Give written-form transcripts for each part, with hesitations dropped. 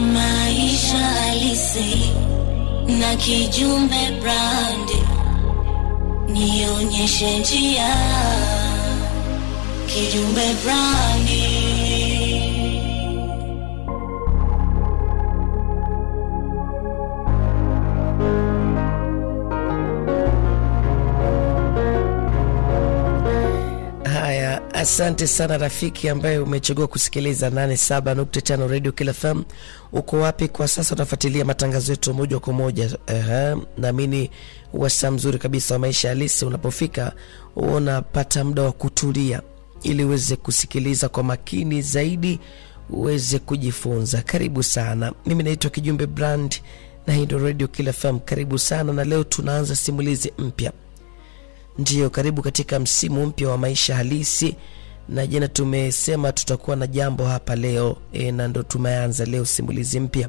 Maisha halisi na Kijumbe brand, nionyeshe njia. Kijumbe brand. Asante sana rafiki ambaye umechagua kusikiliza 87.5 Radio Kila FM. Uko wapi kwa sasa? Unafuatilia matangazo yetu moja kwa moja. Naamini wasaa mzuri kabisa wa maisha halisi. Unapofika unapata muda wa kutulia ili uweze kusikiliza kwa makini zaidi, uweze kujifunza. Karibu sana. Mimi naitwa Kijumbe Brand na hii ndio Radio Kila FM. Karibu sana, na leo tunaanza simulizi mpya. Ndiyo, karibu katika msimu mpya wa maisha halisi. Na jana tumesema tutakuwa na jambo hapa leo, na ndo tumeanza leo simulizi mpya.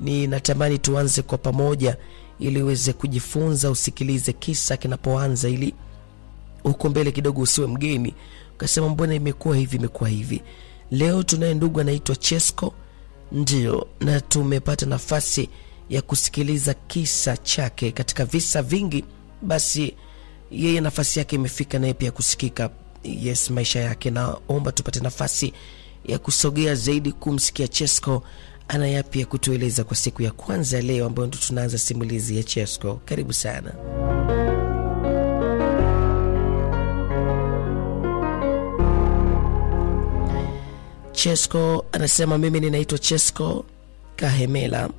Ni natamani tuanze kwa pamoja ili uweze kujifunza, usikilize kisa kinapoanza, ili uko mbele kidogo usiwe mgeni ukasema mbona imekuwa hivi. Leo tunaye ndugu anaitwa Chesko. Ndiyo, na tumepata nafasi ya kusikiliza kisa chake. Katika visa vingi, basi yeye nafasi yake imefika naye pia kusikika. Yes, maisha yake. Naomba tupate nafasi ya kusogea zaidi kumsikia Chesko ana yapi ya kutueleza kwa siku ya kwanza leo ambayo ndo tunaanza simulizi ya Chesko. Karibu sana. Chesko anasema, mimi ninaitwa Chesko Kahemela.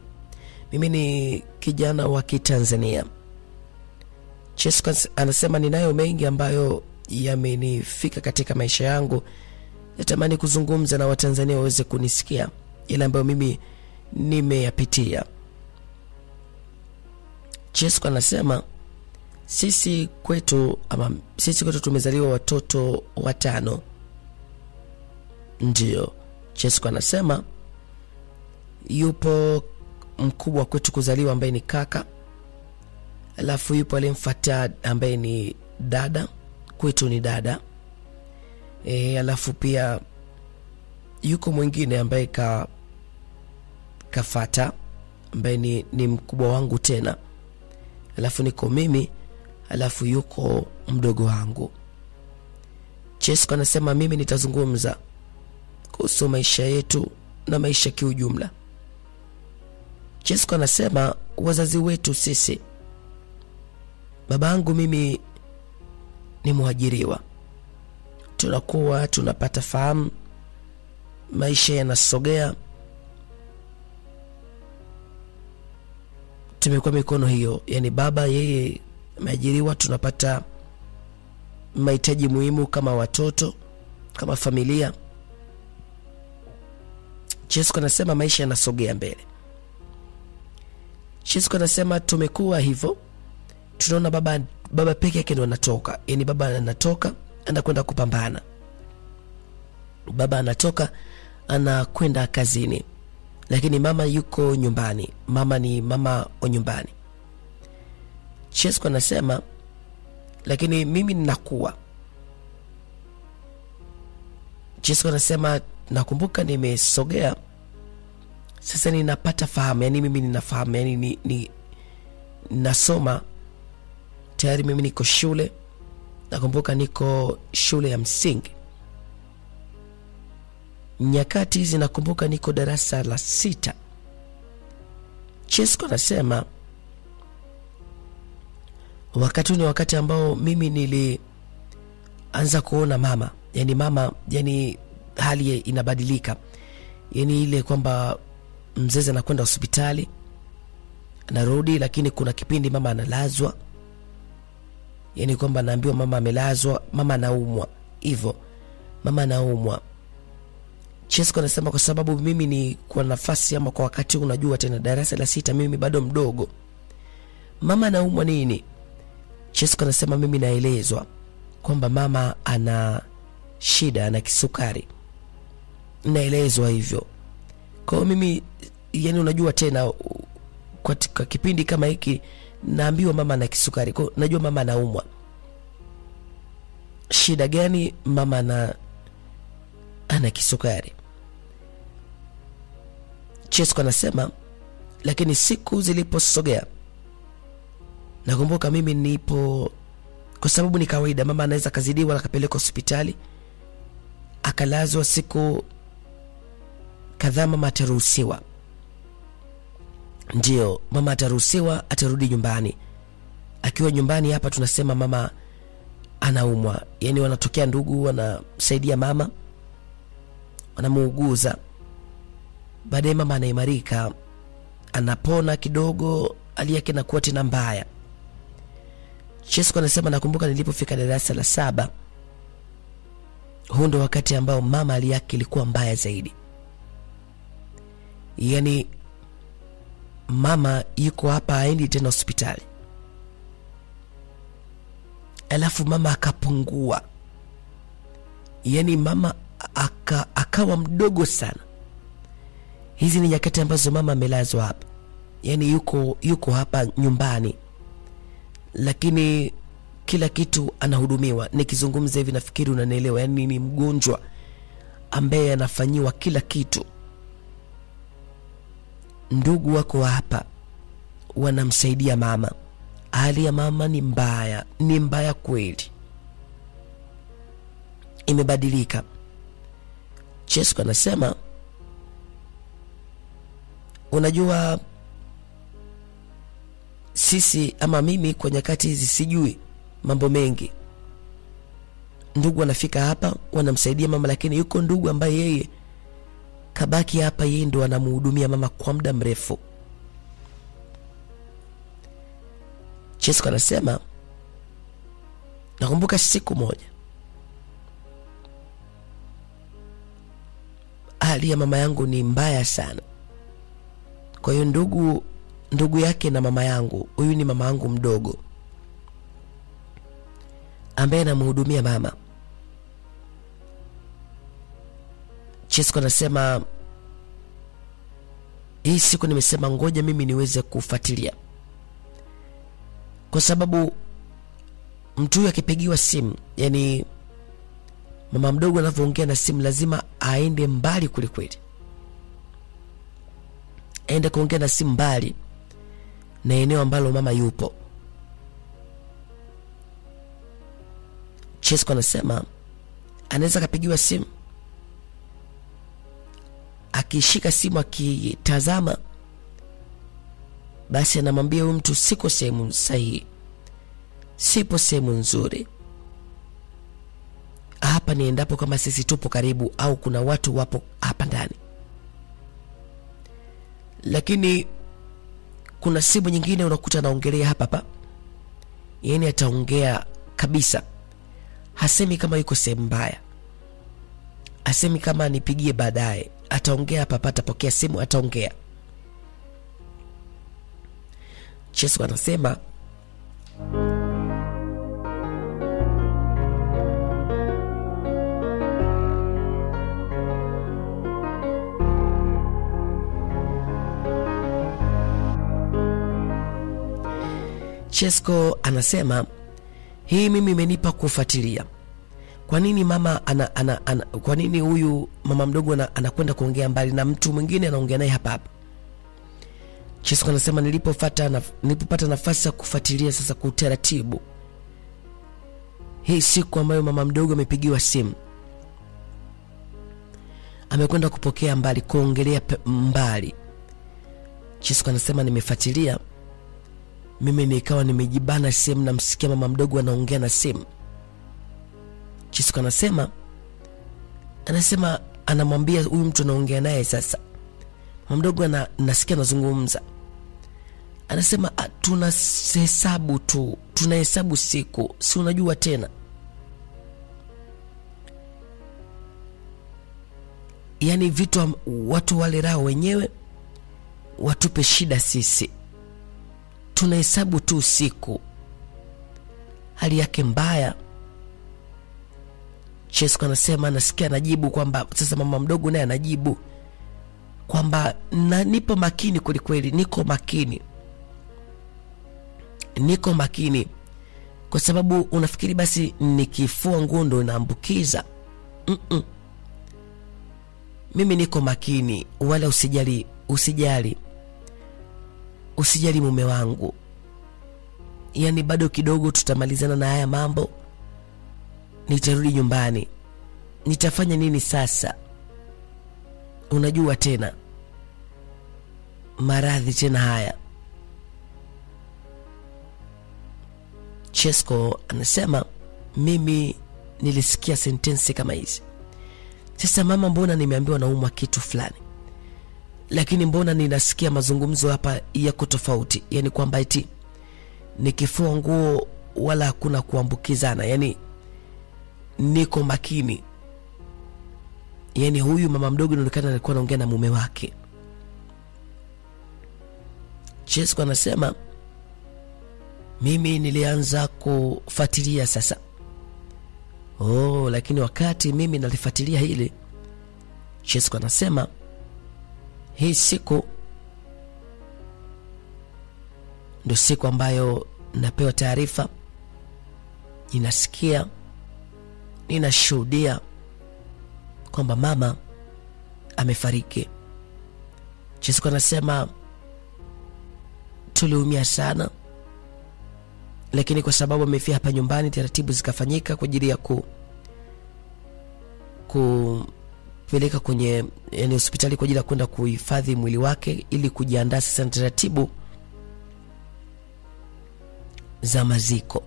Mimi ni kijana wa Kitanzania. Chesko anasema, ninayo mengi ambayo yamenifika katika maisha yangu. Natamani kuzungumza na Watanzania waweze kunisikia ile ambayo mimi nimeyapitia. Chesko anasema, sisi kwetu tumezaliwa watoto 5. Ndiyo, Chesko anasema yupo mkubwa kwetu kuzaliwa ambaye ni kaka, alafu yupo alimfuata ambaye ni dada, kwetu ni dada. Alafu pia yuko mwingine ambaye kafata ambaye ni mkubwa wangu tena. Alafu niko mimi, alafu yuko mdogo wangu. Chesko anasema, mimi nitazungumza kuhusu maisha yetu na maisha kiujumla. Chesko anasema, wazazi wetu sisi, babangu mimi ni muajiriwa. Tunakuwa tunapata fahamu, maisha yanasogea, tumekuwa mikono hiyo. Yani baba yeye ameajiriwa, tunapata mahitaji muhimu kama watoto, kama familia. Chesko anasema maisha yanasogea mbele. Chesko anasema tumekuwa hivyo, tunaona baba peke yake ndo anatoka. Yani baba anatoka anakwenda kupambana, baba anatoka anakwenda kazini, lakini mama yuko nyumbani. Mama ni mama wa nyumbani. Chesko anasema, lakini mimi ninakuwa. Chesko anasema, nakumbuka nimesogea sasa, ninapata fahamu. Yani mimi ninafahamu, yani ni nasoma tayari. Mimi niko shule, nakumbuka niko shule ya msingi. Nyakati hizi nakumbuka niko darasa la 6. Chesko anasema, wakati ni wakati ambao mimi nilianza kuona mama, yani hali inabadilika. Yani ile kwamba mzeze anakwenda hospitali, anarudi, lakini kuna kipindi mama analazwa. Yani kwamba naambiwa mama amelazwa, mama anaumwa. Hivyo mama anaumwa. Chesko anasema, kwa sababu mimi ni kwa nafasi ama kwa wakati unajua tena darasa la 6, mimi bado mdogo. Mama anaumwa nini? Chesko anasema, mimi naelezwa kwamba mama ana shida, ana kisukari. Naelezwa hivyo. Kwa mimi yani unajua tena katika kipindi kama hiki naambiwa mama ana kisukari. Kwa najua mama anaumwa. Shida gani? Mama ana kisukari. Chesko anasema lakini siku ziliposogea, nakumbuka mimi nipo, kwa sababu ni kawaida mama anaweza kazidiwa akapelekwa hospitali akalazwa siku kadhaa, mama ataruhusiwa, ndio mama ataruhusiwa, atarudi nyumbani. Akiwa nyumbani hapa tunasema mama anaumwa, yani wanatokea ndugu wanasaidia mama, wanamuuguza, baadaye mama anaimarika, anapona kidogo, hali yake inakuwa tena mbaya. Chesko anasema nakumbuka nilipofika darasa la 7, huu ndo wakati ambao mama hali yake ilikuwa mbaya zaidi. Yani mama yuko hapa haendi tena hospitali, alafu mama akapungua, yani mama akawa mdogo sana. Hizi ni nyakati ambazo mama amelazwa hapa, yani yuko hapa nyumbani, lakini kila kitu anahudumiwa. Nikizungumza hivi nafikiri unanielewa, yani ni mgonjwa ambaye anafanyiwa kila kitu. Ndugu wako hapa wanamsaidia mama, hali ya mama ni mbaya, ni mbaya kweli, imebadilika. Chesko anasema unajua sisi ama mimi kwa nyakati hizi sijui mambo mengi. Ndugu wanafika hapa wanamsaidia mama, lakini yuko ndugu ambaye yeye kabaki hapa, yeye ndo anamhudumia mama kwa muda mrefu. Chesko anasema nakumbuka siku moja hali ya mama yangu ni mbaya sana. Kwa hiyo ndugu yake na mama yangu, huyu ni mama yangu mdogo ambaye anamhudumia mama. Chesko anasema hii siku nimesema ngoja mimi niweze kufuatilia, kwa sababu mtu huyu akipigiwa simu, yani mama mdogo anavyoongea na simu lazima aende mbali kweli, aende kuongea na simu mbali na eneo ambalo mama yupo. Chesko anasema anaweza kapigiwa simu, akishika simu akitazama, basi anamwambia huyu mtu siko sehemu sahihi, sipo sehemu nzuri hapa, niendapo kama sisi tupo karibu au kuna watu wapo hapa ndani. Lakini kuna simu nyingine unakuta anaongelea hapa, yani ataongea kabisa, hasemi kama yuko sehemu mbaya, hasemi kama nipigie baadaye, ataongea hapa, atapokea simu, ataongea. Chesko anasema Chesko anasema hii mimi imenipa kufuatilia. Kwa nini mama kwa nini huyu mama mdogo anakwenda kuongea mbali na mtu mwingine anaongea naye hapa? Chesko anasema nilipopata nafasi ya kufuatilia sasa kwa utaratibu, hii siku ambayo mama mdogo amepigiwa simu, amekwenda kupokea mbali, kuongelea mbali. Chesko anasema nimefuatilia, mimi nikawa nimejibana simu, namsikia mama mdogo anaongea na simu. Chesko anasema anamwambia huyu mtu anaongea naye sasa, mama mdogo nasikia anazungumza, anasema tunahesabu siku, si unajua tena, yani vitu watu wale rao wenyewe watupe shida, sisi tunahesabu tu siku, hali yake mbaya. Chesko anasema nasikia anajibu kwamba sasa mama mdogo naye anajibu kwamba nipo makini kweli, niko makini, kwa sababu unafikiri basi nikifua nguo ndo inaambukiza? Mimi niko makini, wala usijali usijali mume wangu, yani bado kidogo tutamalizana na haya mambo, nitarudi nyumbani, nitafanya nini sasa? Unajua tena maradhi tena haya. Chesko anasema mimi nilisikia sentensi kama hizi. Sasa mama, mbona nimeambiwa naumwa kitu fulani, lakini mbona ninasikia mazungumzo hapa yako tofauti? Yani kwamba eti nikifua nguo wala hakuna kuambukizana, yani niko makini. Yani huyu mama mdogo inaonekana alikuwa anaongea na mume wake. Chesko anasema mimi nilianza kufuatilia sasa. Lakini wakati mimi nalifuatilia hili, Chesko anasema hii siku ndio siku ambayo napewa taarifa, ninasikia, ninashuhudia kwamba mama amefariki. Chesko anasema tuliumia sana, lakini kwa sababu amefia hapa nyumbani, taratibu zikafanyika kwa ajili ya kupeleka kwenye hospitali kwa ajili ya kwenda kuhifadhi mwili wake ili kujiandaa sasa na taratibu za maziko.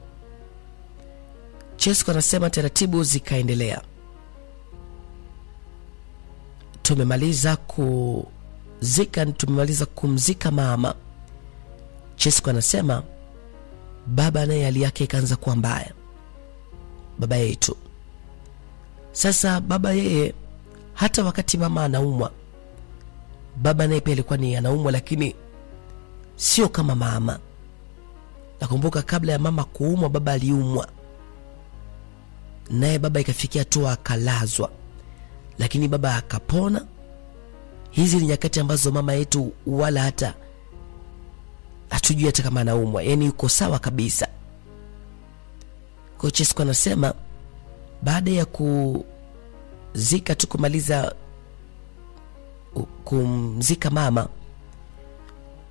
Chesko anasema taratibu zikaendelea, tumemaliza kumzika mama. Chesko anasema baba naye hali yake ikaanza kuwa mbaya, baba yetu. Sasa baba yeye, hata wakati mama anaumwa, baba naye pia alikuwa ni anaumwa, lakini sio kama mama. Nakumbuka kabla ya mama kuumwa, baba aliumwa, naye baba ikafikia tu akalazwa, lakini baba akapona. Hizi ni nyakati ambazo mama yetu wala hata hatujui hata kama anaumwa, yani yuko sawa kabisa. Kwa Chesko anasema baada ya kuzika tu, kumaliza kumzika mama,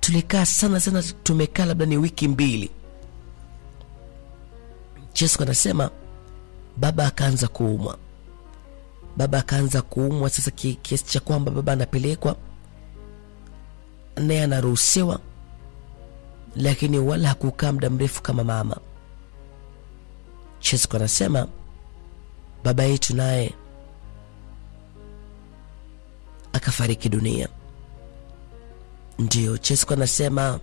tulikaa sana, tumekaa labda ni wiki 2. Chesko anasema baba akaanza kuumwa sasa kiasi cha kwamba baba anapelekwa naye anaruhusiwa, lakini wala hakukaa muda mrefu kama mama. Chesko anasema baba yetu naye akafariki dunia. Ndio Chesko anasema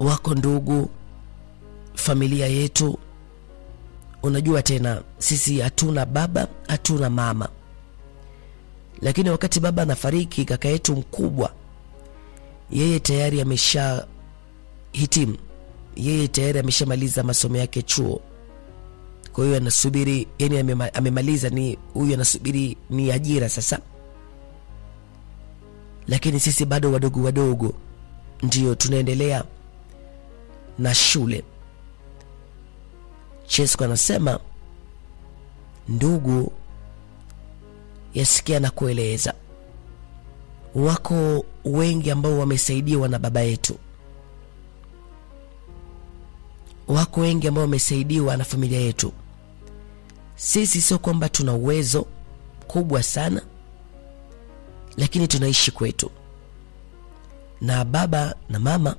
wako ndugu, familia yetu, unajua tena sisi hatuna baba, hatuna mama. Lakini wakati baba anafariki, kaka yetu mkubwa, yeye tayari amesha hitimu, yeye tayari ameshamaliza masomo yake chuo. Kwa hiyo anasubiri, yani amemaliza, ni huyu anasubiri ni ajira sasa. Lakini sisi bado wadogo ndio tunaendelea na shule. Chesko anasema ndugu, yasikia na kueleza, wako wengi ambao wamesaidiwa na baba yetu, wako wengi ambao wamesaidiwa na familia yetu. Sisi sio kwamba tuna uwezo kubwa sana, lakini tunaishi kwetu, na baba na mama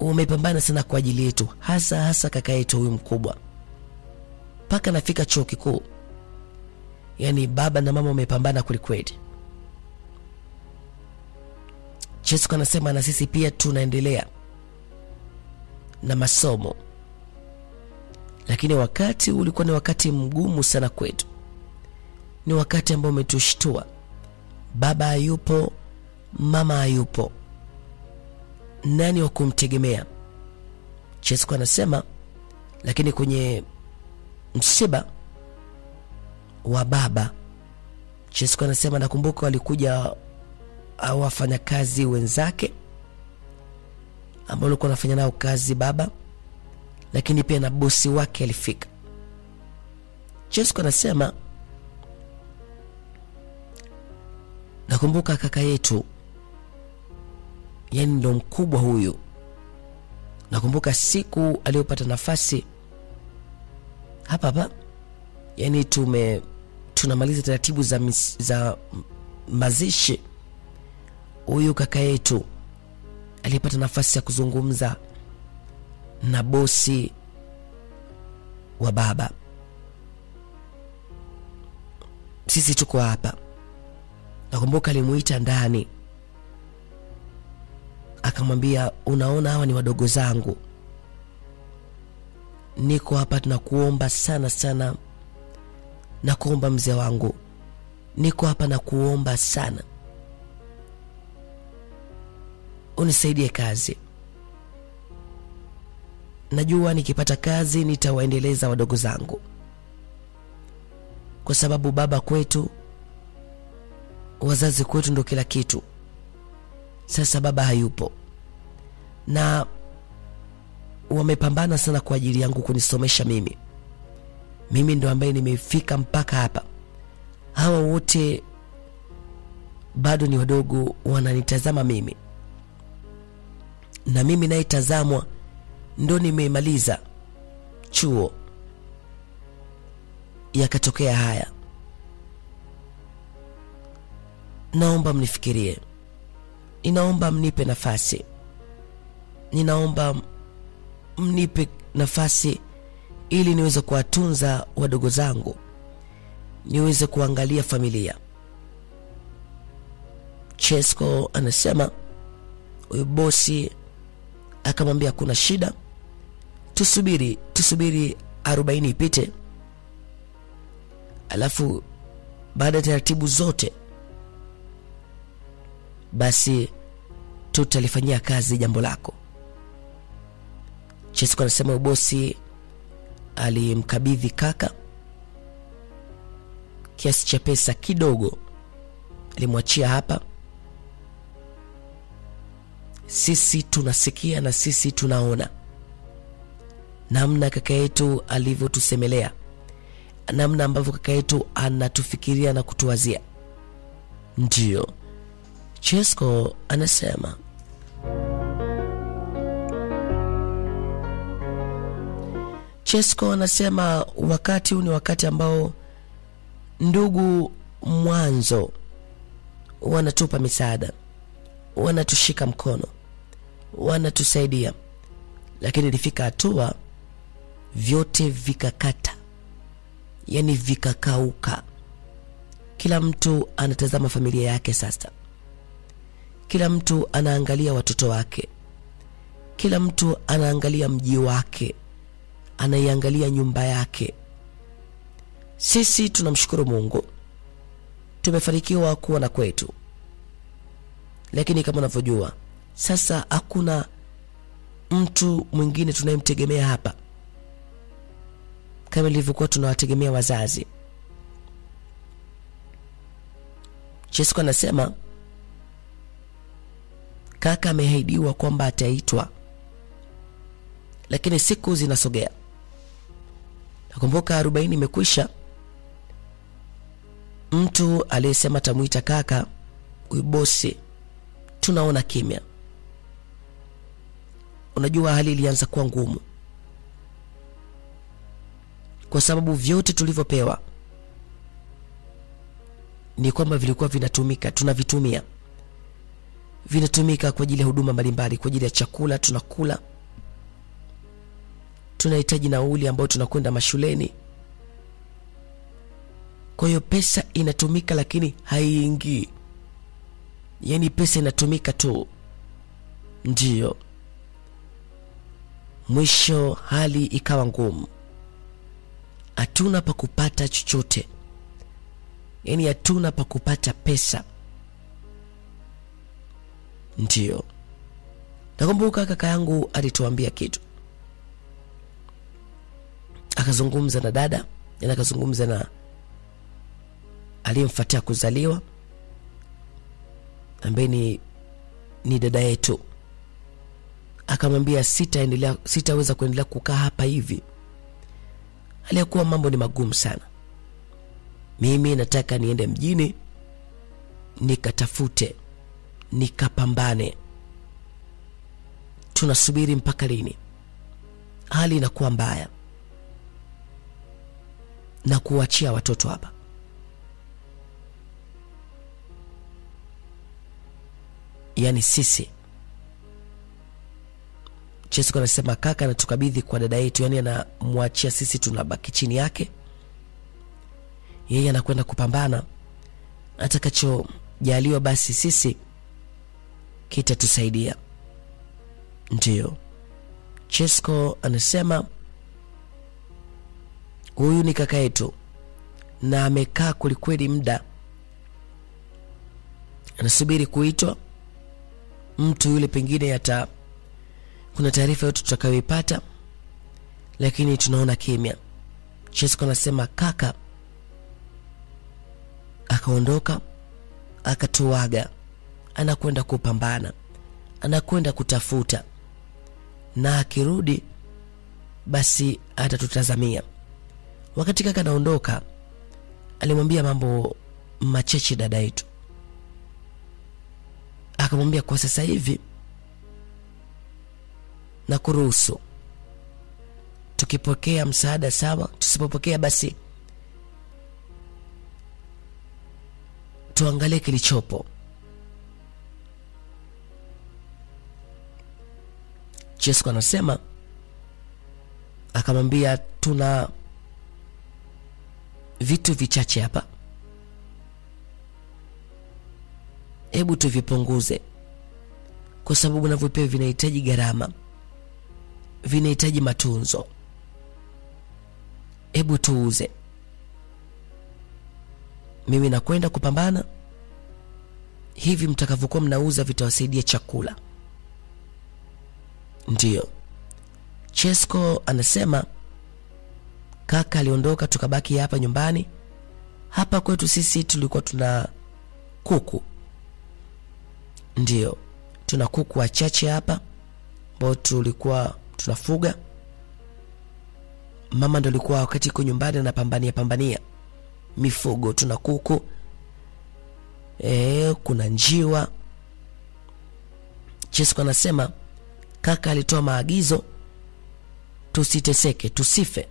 umepambana sana kwa ajili yetu, hasa kaka yetu huyu mkubwa mpaka nafika chuo kikuu. Yani baba na mama umepambana kwelikweli. Chesko anasema na sisi pia tunaendelea na masomo, lakini wakati ulikuwa ni wakati mgumu sana kwetu. Ni wakati ambao umetushtua, baba hayupo, mama hayupo, nani wa kumtegemea? Chesko anasema lakini kwenye msiba wa baba, Chesko anasema nakumbuka walikuja wafanyakazi wenzake ambao walikuwa wanafanya nao kazi baba, lakini pia na bosi wake alifika. Chesko anasema Nakumbuka kaka yetu, yani ndo mkubwa huyu, nakumbuka siku aliyopata nafasi hapa, yani tunamaliza taratibu za mazishi, huyu kaka yetu alipata nafasi ya kuzungumza na bosi wa baba. Sisi tuko hapa. Nakumbuka alimuita ndani, akamwambia, unaona hawa ni wadogo zangu, niko hapa tunakuomba sana sana, na kuomba mzee wangu, niko hapa na kuomba sana unisaidie kazi. Najua nikipata kazi nitawaendeleza wadogo zangu, kwa sababu baba kwetu, wazazi kwetu ndo kila kitu. Sasa baba hayupo na wamepambana sana kwa ajili yangu kunisomesha mimi ndo ambaye nimefika mpaka hapa. Hawa wote bado ni wadogo, wananitazama mimi, na mimi naye tazamwa, ndo nimemaliza chuo. Yakatokea haya. Naomba mnifikirie, ninaomba mnipe nafasi, ninaomba mnipe nafasi ili niweze kuwatunza wadogo zangu, niweze kuangalia familia. Chesko anasema huyu bosi akamwambia kuna shida, tusubiri 40 ipite, alafu baada ya taratibu zote basi tutalifanyia kazi jambo lako. Chesko anasema bosi alimkabidhi kaka kiasi cha pesa kidogo, alimwachia hapa. Sisi tunasikia na sisi tunaona namna kaka yetu alivyotusemelea, namna ambavyo kaka yetu anatufikiria na kutuwazia. Ndio Chesko anasema. Chesko anasema wakati huu ni wakati ambao ndugu mwanzo wanatupa misaada, wanatushika mkono, wanatusaidia, lakini ilifika hatua vyote vikakata, yani vikakauka. Kila mtu anatazama familia yake sasa, kila mtu anaangalia watoto wake, kila mtu anaangalia mji wake, anaiangalia nyumba yake. Sisi tunamshukuru Mungu, tumefanikiwa kuwa na kwetu, lakini kama unavyojua sasa hakuna mtu mwingine tunayemtegemea hapa kama ilivyokuwa tunawategemea wazazi. Chesko anasema kaka ameahidiwa kwamba ataitwa, lakini siku zinasogea. Nakumbuka 40 imekwisha. Mtu aliyesema tamuita kaka, huyu bosi, tunaona kimya. Unajua hali ilianza kuwa ngumu, kwa sababu vyote tulivyopewa ni kwamba vilikuwa vinatumika, tunavitumia, vinatumika kwa ajili ya huduma mbalimbali, kwa ajili ya chakula tunakula, tunahitaji nauli ambayo tunakwenda mashuleni. Kwa hiyo pesa inatumika lakini haiingii, yani pesa inatumika tu. Ndio mwisho hali ikawa ngumu, hatuna pa kupata chochote, yani hatuna pa kupata pesa. Ndio nakumbuka kaka yangu alituambia kitu, akazungumza na dada, na akazungumza na aliyemfuatia kuzaliwa ambaye ni dada yetu. Akamwambia sitaweza kuendelea kukaa hapa hivi, alikuwa mambo ni magumu sana. Mimi nataka niende mjini nikatafute, nikapambane. Tunasubiri mpaka lini? Hali inakuwa mbaya na kuachia watoto hapa. Yani sisi, Chesko anasema kaka anatukabidhi kwa dada yetu, yani anamwachia sisi, tunabaki chini yake. Yeye anakwenda kupambana, atakachojaliwa basi sisi kitatusaidia. Ndio Chesko anasema huyu ni kaka yetu na amekaa kulikweli muda, anasubiri kuitwa mtu yule, pengine kuna taarifa yote tutakayoipata, lakini tunaona kimya. Chesko anasema kaka akaondoka, akatuaga, anakwenda kupambana, anakwenda kutafuta, na akirudi basi atatutazamia. Wakati kaka anaondoka, alimwambia mambo machache dada yetu. Akamwambia kwa sasa hivi na kuruhusu, tukipokea msaada sawa, tusipopokea basi tuangalie kilichopo. Chesko anasema akamwambia tuna vitu vichache hapa, hebu tuvipunguze, kwa sababu navyo pia vinahitaji gharama, vinahitaji matunzo. Hebu tuuze, mimi nakwenda kupambana, hivi mtakavyokuwa mnauza vitawasaidia chakula. Ndio Chesko anasema kaka aliondoka, tukabaki hapa nyumbani. Hapa kwetu sisi tulikuwa tuna kuku, ndio tuna kuku wachache hapa ambao tulikuwa tunafuga. Mama ndo alikuwa wakati yuko nyumbani anapambania mifugo. Tuna kuku, kuna njiwa. Chesko anasema kaka alitoa maagizo tusiteseke, tusife,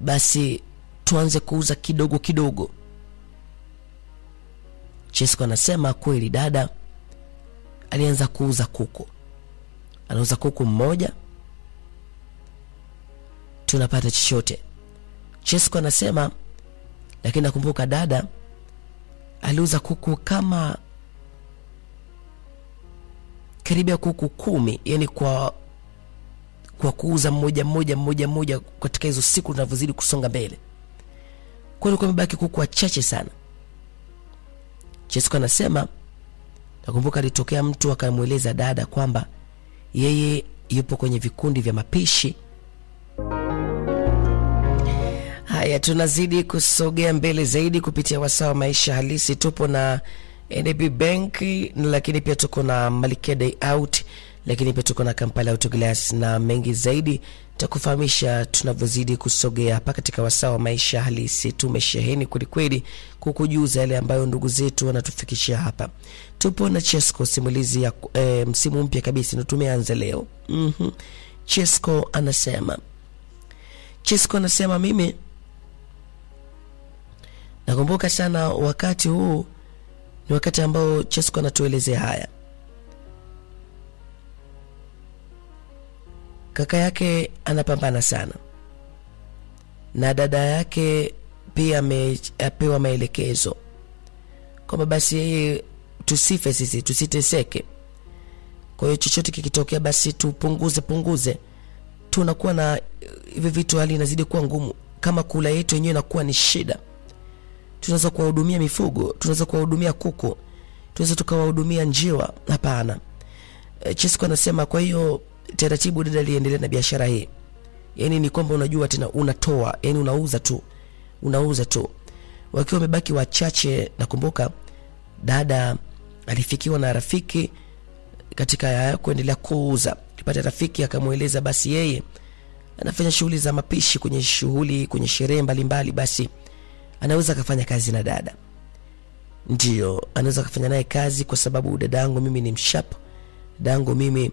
basi tuanze kuuza kidogo kidogo. Chesko anasema kweli dada alianza kuuza kuku, anauza kuku mmoja, tunapata chochote. Chesko anasema lakini nakumbuka dada aliuza kuku kama karibia kuku 10, yani kwa kuuza mmoja katika hizo siku tunavyozidi kusonga mbele. Kwa hiyo kumebaki kuku wachache sana. Chesko anasema nakumbuka alitokea mtu akamweleza dada kwamba yeye yupo kwenye vikundi vya mapishi. Haya, tunazidi kusogea mbele zaidi kupitia wasawa maisha halisi. Tupo na NAB Bank, lakini pia tuko na Malkia Day Out, lakini pia tuko na Kampala Autoglass na mengi zaidi takufahamisha tunavyozidi kusogea hapa katika wasawa maisha halisi. Tumesheheni kweli kukujuza yale ambayo ndugu zetu wanatufikishia hapa. Tupo na Chesko, simulizi ya msimu mpya kabisa na tumeanza leo. Chesko anasema mimi nakumbuka sana wakati huu, ni wakati ambao Chesko anatuelezea haya. Kaka yake anapambana sana na dada yake pia amepewa maelekezo kwamba basi yeye tusife sisi, tusiteseke. Kwa hiyo chochote kikitokea basi tupunguze. Tunakuwa na hivi vitu, hali inazidi kuwa ngumu. Kama kula yetu yenyewe inakuwa ni shida, tunaweza kuwahudumia mifugo, tunaweza kuwahudumia kuku, tunaweza tukawahudumia njiwa? Hapana. Chesko anasema kwa hiyo taratibu dada aliendelea na biashara hii. Yani ni kwamba unajua tena unatoa, yani unauza tu. Wakiwa wamebaki wachache, nakumbuka dada alifikiwa na rafiki katika kuendelea kuuza. Alipata rafiki akamueleza basi yeye anafanya shughuli za mapishi kwenye sherehe mbalimbali, basi anaweza kufanya kazi na dada. ndio anaweza kufanya naye kazi, kwa sababu dadangu mimi ni mshap, dadangu mimi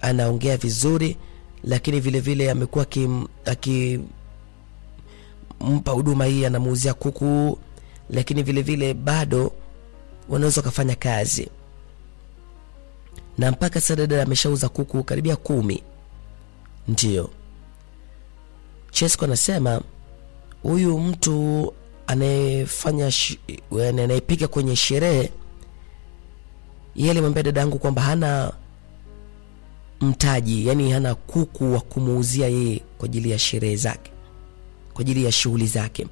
anaongea vizuri, lakini vile vile amekuwa akimpa huduma hii, anamuuzia kuku, lakini vile vile bado wanaweza kufanya kazi. Na mpaka sasa dada ameshauza kuku karibia 10. Ndio Chesko anasema huyu mtu anayefanya anayepika kwenye sherehe, yeye alimwambia dadangu kwamba hana mtaji, yani hana kuku wa kumuuzia yeye kwa ajili ya sherehe zake, kwa ajili ya shughuli zake.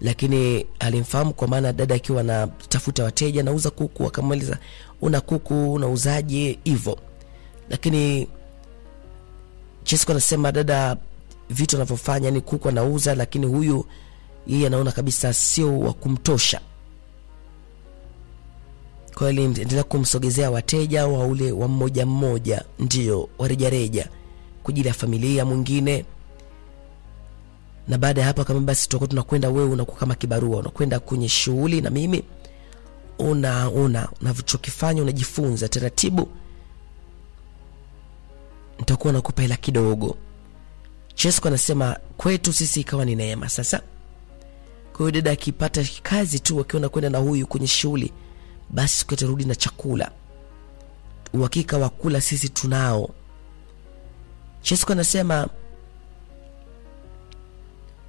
Lakini alimfahamu kwa maana dada akiwa anatafuta wateja, nauza kuku, akamweleza una kuku, unauzaje hivyo. Lakini Chesko anasema dada vitu anavyofanya ni kuku anauza, lakini huyu yeye anaona kabisa sio wa kumtosha. Kwa hiyo endelea kumsogezea wateja wa ule wa mmoja mmoja, ndio warejareja kwa ajili ya familia mwingine. Na baada ya hapo kama basi tutakuwa tunakwenda, wewe unakuwa kama kibarua, unakwenda kwenye shughuli na mimi unachokifanya unajifunza taratibu, nitakuwa nakupa hela kidogo. Chesko anasema kwetu sisi ikawa ni neema sasa. Kwa hiyo dada akipata kazi tu akiona kwenda na huyu kwenye shughuli, basi kutarudi na chakula, uhakika wa kula sisi tunao. Chesko anasema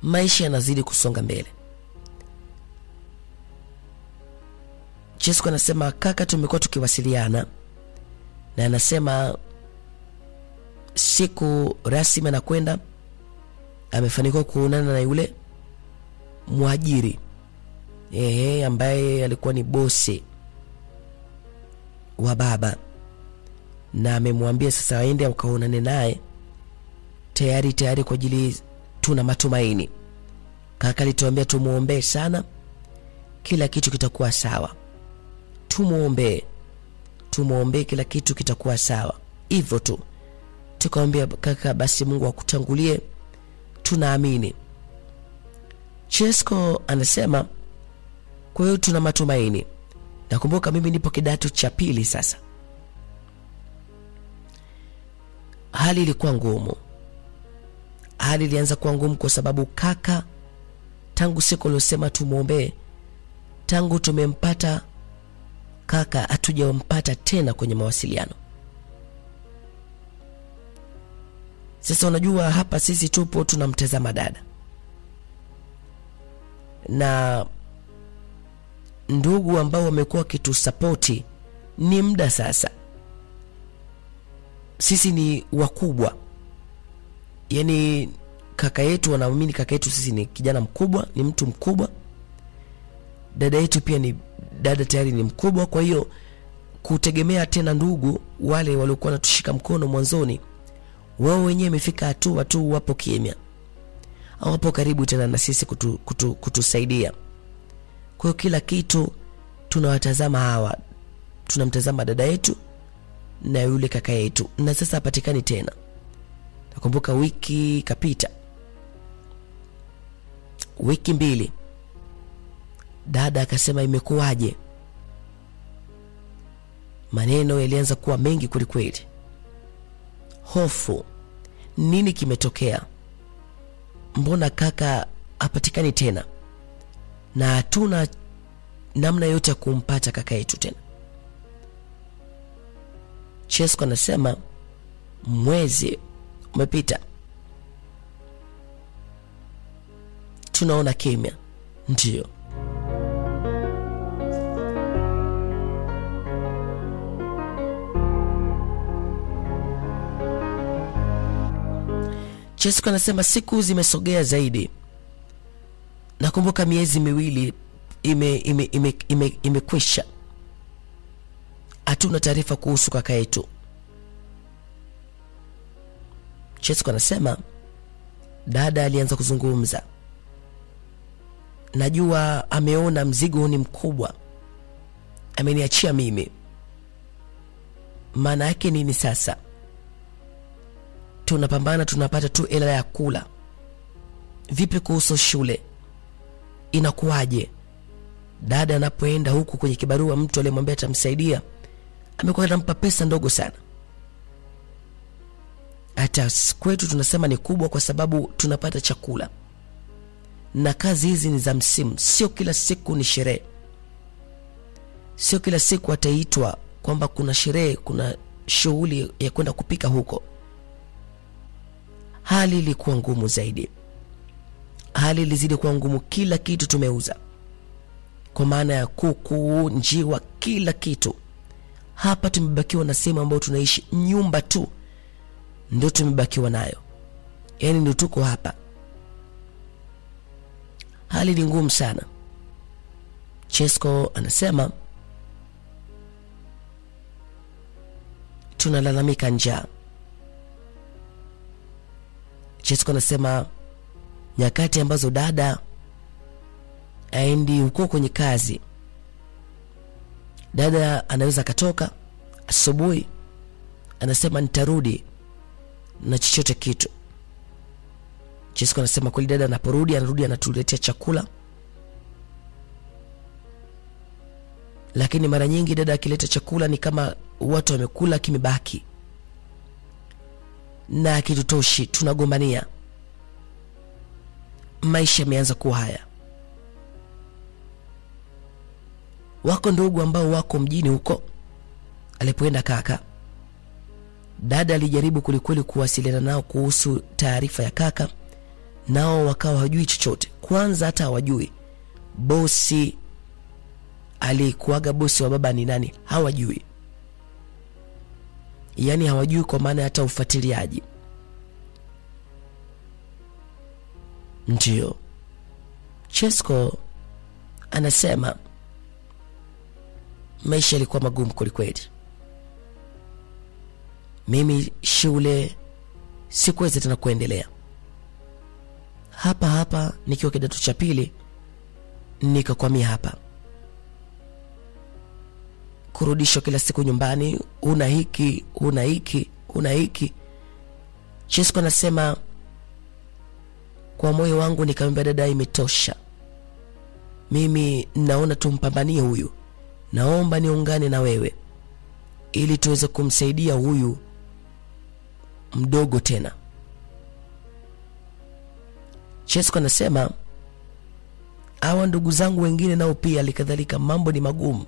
maisha yanazidi kusonga mbele. Chesko anasema kaka, tumekuwa tukiwasiliana na anasema siku rasmi anakwenda, amefanikiwa kuonana na yule mwajiri ambaye alikuwa ni bosi wa baba, na amemwambia sasa aende akaonane naye, tayari kwa ajili, tuna matumaini. Kaka alituambia tumuombe sana, kila kitu kitakuwa sawa. Tumuombe kila kitu kitakuwa sawa. Hivyo tu tukamwambia kaka, basi Mungu akutangulie, tunaamini. Chesko anasema kwa hiyo tuna matumaini. Nakumbuka mimi nipo kidato cha pili sasa. Hali ilikuwa ngumu. Hali ilianza kuwa ngumu kwa sababu kaka, tangu siku aliyosema tumuombe, tangu tumempata kaka hatujampata tena kwenye mawasiliano. Sasa unajua hapa sisi tupo tunamtazama dada, na ndugu ambao wamekuwa kitusapoti ni muda sasa. Sisi ni wakubwa, yani kaka yetu wanaamini kaka yetu sisi ni kijana mkubwa, ni mtu mkubwa. Dada yetu pia ni dada tayari ni mkubwa. Kwa hiyo kutegemea tena ndugu wale waliokuwa natushika mkono mwanzoni, wao wenyewe imefika hatua tu wapo kimya, hawapo karibu tena na sisi kutusaidia. Kwa hiyo kila kitu tunawatazama hawa, tunamtazama dada yetu na yule kaka yetu, na sasa hapatikani tena. Nakumbuka wiki kapita, wiki 2, dada akasema imekuwaje? Maneno yalianza kuwa mengi kweli. Hofu, nini kimetokea? Mbona kaka hapatikani tena? Na hatuna namna yote ya kumpata kaka yetu tena. Chesko anasema mwezi umepita, tunaona kimya. Ndio Chesko anasema siku zimesogea zaidi. Nakumbuka miezi 2 imekwisha, hatuna taarifa kuhusu kaka yetu. Chesko anasema dada alianza kuzungumza, najua ameona mzigo ni mkubwa, ameniachia mimi. Maana yake nini sasa? Tunapambana, tunapata tu hela ya kula. Vipi kuhusu shule? Inakuwaje? Dada anapoenda huku kwenye kibarua, mtu aliyemwambia atamsaidia amekuwa anampa pesa ndogo sana. Hata kwetu tunasema ni kubwa kwa sababu tunapata chakula. Na kazi hizi ni za msimu, sio kila siku ni sherehe. Sio kila siku ataitwa kwamba kuna sherehe, kuna shughuli ya kwenda kupika huko. Hali ilikuwa ngumu zaidi. Hali ilizidi kuwa ngumu, kila kitu tumeuza. Kwa maana ya kuku, njiwa, kila kitu. Hapa tumebakiwa na sehemu ambayo tunaishi, nyumba tu ndio tumebakiwa nayo. Yaani ndio tuko hapa. Hali ni ngumu sana. Chesko anasema tunalalamika njaa. Chesko anasema nyakati ambazo dada aendi huko kwenye kazi, dada anaweza katoka asubuhi, anasema nitarudi na chochote kitu. Chesko anasema kweli dada anaporudi, anarudi anatuletea chakula. Lakini mara nyingi dada akileta chakula ni kama watu wamekula kimebaki. Na kitutoshi, tunagombania. Maisha yameanza kuwa haya. Wako ndugu ambao wako mjini huko alipoenda kaka. Dada alijaribu kulikweli kuwasiliana nao kuhusu taarifa ya kaka, nao wakawa hawajui chochote. Kwanza hata hawajui bosi alikuaga, bosi wa baba ni nani, hawajui. Yaani hawajui kwa maana hata ufuatiliaji. Ndio Chesko anasema maisha yalikuwa magumu kweli. Mimi shule sikuweza tena kuendelea. Hapa nikiwa kidato cha pili nikakwamia hapa. Kurudishwa kila siku nyumbani, una hiki. Chesko anasema kwa moyo wangu nikamwambia dada, imetosha. Mimi naona tumpambanie huyu. Naomba niungane na wewe ili tuweze kumsaidia huyu mdogo tena. Chesko anasema hawa ndugu zangu wengine nao pia alikadhalika, mambo ni magumu.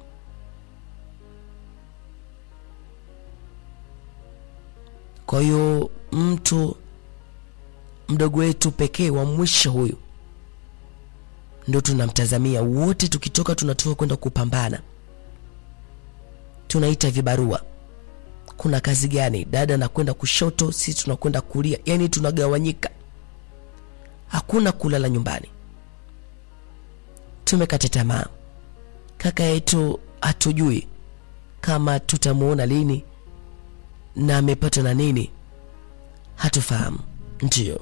Kwa hiyo mtu mdogo wetu pekee wa mwisho huyu ndio tunamtazamia. Wote tukitoka tunatoka kwenda kupambana. Tunaita vibarua. Kuna kazi gani? Dada anakwenda kushoto, sisi tunakwenda kulia. Yaani tunagawanyika. Hakuna kulala nyumbani. Tumekata tamaa. Kaka yetu hatujui kama tutamuona lini na amepata na nini. Hatufahamu. Ndio